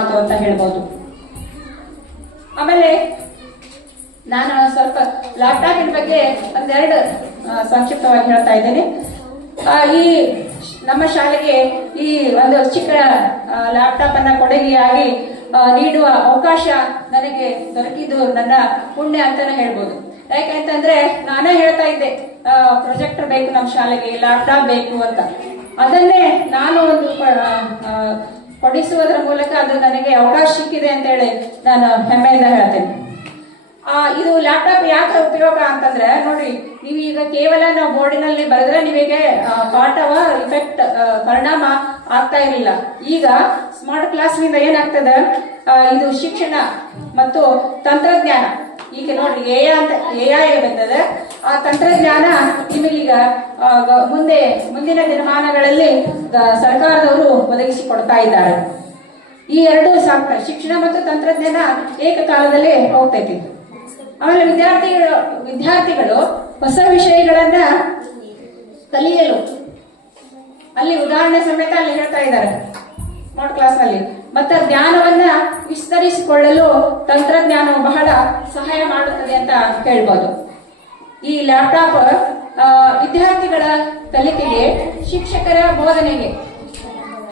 ಅಂತ ಹೇಳ್ಬೋದು. ಆಮೇಲೆ ನಾನು ಸ್ವಲ್ಪ ಲ್ಯಾಪ್ಟಾಪಿನ ಬಗ್ಗೆ ಒಂದೆರಡು ಸಂಕ್ಷಿಪ್ತವಾಗಿ ಹೇಳ್ತಾ ಇದ್ದೇನೆ. ಈ ನಮ್ಮ ಶಾಲೆಗೆ ಈ ಒಂದು ಚಿಕ್ಕ ಲ್ಯಾಪ್ಟಾಪ್ ಅನ್ನ ಕೊಡುಗೆಯಾಗಿ ನೀಡುವ ಅವಕಾಶ ನನಗೆ ದೊರಕಿದ್ದು ನನ್ನ ಪುಣ್ಯ ಅಂತಾನೆ ಹೇಳ್ಬೋದು. ಯಾಕೆಂತಂದ್ರೆ ನಾನೇ ಹೇಳ್ತಾ ಇದ್ದೆ ಪ್ರೊಜೆಕ್ಟರ್ ಬೇಕು ನಮ್ಮ ಶಾಲೆಗೆ, ಲ್ಯಾಪ್ಟಾಪ್ ಬೇಕು ಅಂತ. ಅದನ್ನೇ ನಾನು ಒಂದು ಕೊಡಿಸುವುದರ ಮೂಲಕ ಅದು ನನಗೆ ಅವಕಾಶ ಸಿಕ್ಕಿದೆ ಅಂತ ಹೇಳಿ ನಾನು ಹೆಮ್ಮೆಯಿಂದ ಹೇಳ್ತೇನೆ. ಇದು ಲ್ಯಾಪ್ಟಾಪ್ ಯಾಕೆ ಉಪಯೋಗ ಅಂತಂದ್ರೆ ನೋಡ್ರಿ, ನೀವು ಈಗ ಕೇವಲ ನಾವು ಬೋರ್ಡಿನಲ್ಲಿ ಬರೆದ್ರೆ ನಿಮಗೆ ಪಾಠವ ಇಫೆಕ್ಟ್ ಪರಿಣಾಮ ಆಗ್ತಾ ಇರಲಿಲ್ಲ. ಈಗ ಸ್ಮಾರ್ಟ್ ಕ್ಲಾಸ್ ನಿಂದ ಏನಾಗ್ತದೆ, ಇದು ಶಿಕ್ಷಣ ಮತ್ತು ತಂತ್ರಜ್ಞಾನ. ಈಗ ನೋಡ್ರಿ ಎಐ ಬಂದದೆ. ಆ ತಂತ್ರಜ್ಞಾನ ನಿಮಗೀಗ ಮುಂದಿನ ದಿನಮಾನಗಳಲ್ಲಿ ಸರ್ಕಾರದವರು ಒದಗಿಸಿಕೊಡ್ತಾ ಇದ್ದಾರೆ. ಈ ಎರಡು ಸಾಕ್ತಾರೆ, ಶಿಕ್ಷಣ ಮತ್ತು ತಂತ್ರಜ್ಞಾನ ಏಕಕಾಲದಲ್ಲಿ ಹೋಗ್ತೈತಿ. ಆಮೇಲೆ ವಿದ್ಯಾರ್ಥಿಗಳು ಹೊಸ ವಿಷಯಗಳನ್ನ ಕಲಿಯಲು ಅಲ್ಲಿ ಉದಾಹರಣೆ ಸಮೇತ ಅಲ್ಲಿ ಹೇಳ್ತಾ ಇದ್ದಾರೆ ಸ್ಮಾರ್ಟ್ ಕ್ಲಾಸ್ ನಲ್ಲಿ. ಮತ್ತೆ ಜ್ಞಾನವನ್ನ ವಿಸ್ತರಿಸಿಕೊಳ್ಳಲು ತಂತ್ರಜ್ಞಾನವು ಬಹಳ ಸಹಾಯ ಮಾಡುತ್ತದೆ ಅಂತ ಹೇಳ್ಬೋದು. ಈ ಲ್ಯಾಪ್ಟಾಪ್ ವಿದ್ಯಾರ್ಥಿಗಳ ಕಲಿಕೆಗೆ, ಶಿಕ್ಷಕರ ಬೋಧನೆಗೆ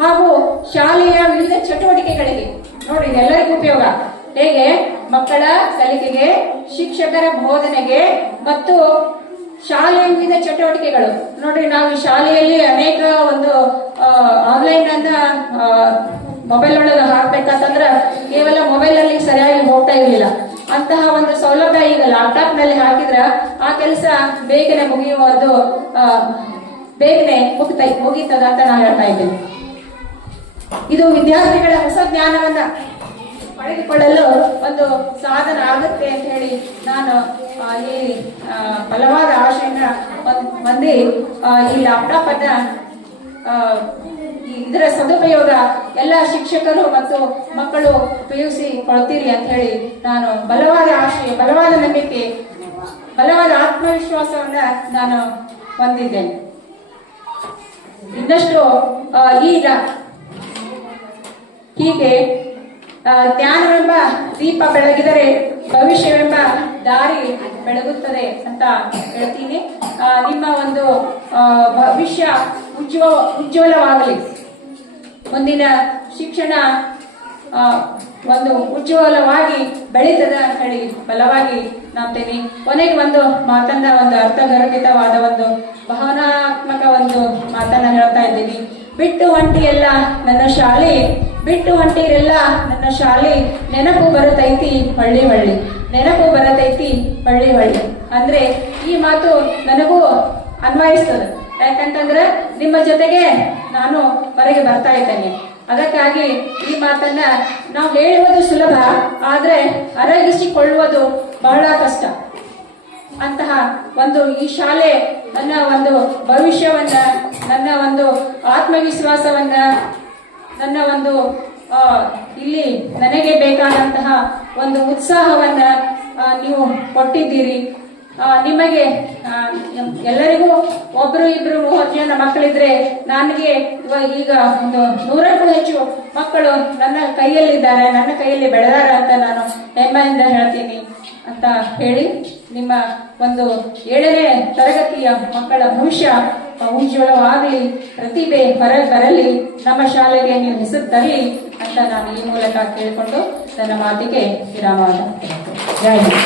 ಹಾಗೂ ಶಾಲೆಯ ವಿವಿಧ ಚಟುವಟಿಕೆಗಳಿಗೆ ನೋಡಿ ಎಲ್ಲರಿಗೂ ಉಪಯೋಗ. ಹೇಗೆ ಮಕ್ಕಳ ಕಲಿಕೆಗೆ, ಶಿಕ್ಷಕರ ಬೋಧನೆಗೆ ಮತ್ತು ಶಾಲೆಯ ವಿವಿಧ ಚಟುವಟಿಕೆಗಳು. ನೋಡ್ರಿ, ನಾವು ಶಾಲೆಯಲ್ಲಿ ಅನೇಕ ಒಂದು ಆನ್ಲೈನ್ ಅನ್ನ ಮೊಬೈಲ್ ಒಳಗೆ ಹಾಕ್ಬೇಕಂತಂದ್ರೆ ಕೇವಲ ಮೊಬೈಲ್ ಅಲ್ಲಿ ಸರಿಯಾಗಿ ಹೋಗ್ತಾ ಇರಲಿಲ್ಲ. ಅಂತಹ ಒಂದು ಸೌಲಭ್ಯ ಈಗ ಲ್ಯಾಪ್ಟಾಪ್ ನಲ್ಲಿ ಹಾಕಿದ್ರೆ ಆ ಕೆಲಸ ಬೇಗನೆ ಮುಗಿಯುವುದು, ಬೇಗನೆ ಮುಗಿತದ ಅಂತ ನಾನು ಹೇಳ್ತಾ ಇದ್ದೇನೆ. ಇದು ವಿದ್ಯಾರ್ಥಿಗಳ ಹೊಸ ಜ್ಞಾನವನ್ನ ಪಡೆದುಕೊಳ್ಳಲು ಒಂದು ಸಾಧನ ಆಗುತ್ತೆ ಅಂತ ಹೇಳಿ ನಾನು ಈ ಬಲವಾದ ಆಶೆಯನ್ನ ಹೊಂದಿ ಈ ಲ್ಯಾಪ್ಟಾಪ್ ಅನ್ನ ಇದರ ಸದುಪಯೋಗ ಎಲ್ಲ ಶಿಕ್ಷಕರು ಮತ್ತು ಮಕ್ಕಳು ಉಪಯೋಗಿಸಿಕೊಳ್ತೀರಿ ಅಂತ ಹೇಳಿ ನಾನು ಬಲವಾದ ಆಶೆ, ಬಲವಾದ ನಂಬಿಕೆ, ಬಲವಾದ ಆತ್ಮವಿಶ್ವಾಸವನ್ನ ನಾನು ಹೊಂದಿದ್ದೇನೆ. ಇನ್ನಷ್ಟು ಈಗ ಹೀಗೆ ಜ್ಞಾನವೆಂಬ ದೀಪ ಬೆಳಗಿದರೆ ಭವಿಷ್ಯವೆಂಬ ದಾರಿ ಬೆಳಗುತ್ತದೆ ಅಂತ ಹೇಳ್ತೀನಿ. ನಿಮ್ಮ ಒಂದು ಭವಿಷ್ಯ ಉಜ್ವಲವಾಗಲಿ, ಮುಂದಿನ ಶಿಕ್ಷಣ ಒಂದು ಉಜ್ವಲವಾಗಿ ಬೆಳೀತದ ಅಂತ ಹೇಳಿ ಬಲವಾಗಿ ನಂಬ್ತೇನೆ. ಕೊನೆಗೆ ಒಂದು ಮಾತನ್ನ, ಒಂದು ಅರ್ಥಗರ್ಭಿತವಾದ ಒಂದು ಭಾವನಾತ್ಮಕ ಒಂದು ಮಾತನ್ನ ಹೇಳ್ತಾ ಇದ್ದೀನಿ. ಬಿಟ್ಟು ಹೊಂಟಿಯೆಲ್ಲ ನನ್ನ ಶಾಲೆ, ಬಿಟ್ಟು ಹೊಂಟಿರೆಲ್ಲ ನನ್ನ ಶಾಲೆ, ನೆನಪು ಬರತೈತಿ ಹೊಳ್ಳಿ ಹೊಳ್ಳಿ, ನೆನಪು ಬರತೈತಿ ಹೊಳ್ಳಿ ಹೊಳ್ಳಿ. ಅಂದ್ರೆ ಈ ಮಾತು ನನಗೂ ಅನ್ವಯಿಸ್ತದೆ. ಯಾಕಂತಂದ್ರೆ ನಿಮ್ಮ ಜೊತೆಗೆ ನಾನು ಹೊರಗೆ ಬರ್ತಾ ಇದ್ದೇನೆ. ಅದಕ್ಕಾಗಿ ಈ ಮಾತನ್ನ ನಾವು ಹೇಳುವುದು ಸುಲಭ, ಆದ್ರೆ ಅರಗಿಸಿಕೊಳ್ಳುವುದು ಬಹಳ ಕಷ್ಟ. ಅಂತಹ ಒಂದು ಈ ಶಾಲೆ ನನ್ನ ಒಂದು ಭವಿಷ್ಯವನ್ನ, ನನ್ನ ಒಂದು ಆತ್ಮವಿಶ್ವಾಸವನ್ನ, ನನ್ನ ಒಂದು ಇಲ್ಲಿ ನನಗೆ ಬೇಕಾದಂತಹ ಒಂದು ಉತ್ಸಾಹವನ್ನ ನೀವು ಕೊಟ್ಟಿದ್ದೀರಿ. ನಿಮಗೆ ಎಲ್ಲರಿಗೂ ಒಬ್ರು ಇಬ್ರು 30 ಜನ ಮಕ್ಕಳಿದ್ರೆ ನನಗೆ ಈಗ ಒಂದು 100ಕ್ಕೂ ಹೆಚ್ಚು ಮಕ್ಕಳು ನನ್ನ ಕೈಯಲ್ಲಿದ್ದಾರೆ, ನನ್ನ ಕೈಯಲ್ಲಿ ಬೆಳೆದಾರ ಅಂತ ನಾನು ಹೆಮ್ಮೆಯಿಂದ ಹೇಳ್ತೀನಿ ಅಂತ ಹೇಳಿ, ನಿಮ್ಮ ಒಂದು 7ನೇ ತರಗತಿಯ ಮಕ್ಕಳ ಭವಿಷ್ಯ ಉಜ್ವಲವಾಗಲಿ, ಪ್ರತಿಭೆ ಹೊರಗೆ ಬರಲಿ, ನಮ್ಮ ಶಾಲೆಗೆ ನೀವು ಹೆಸರು ತರಲಿ ಅಂತ ನಾನು ಈ ಮೂಲಕ ಕೇಳಿಕೊಂಡು ನನ್ನ ಮಾತಿಗೆ ವಿರಾಮವನ್ನು. ಜೈ ಹಿಂದ್.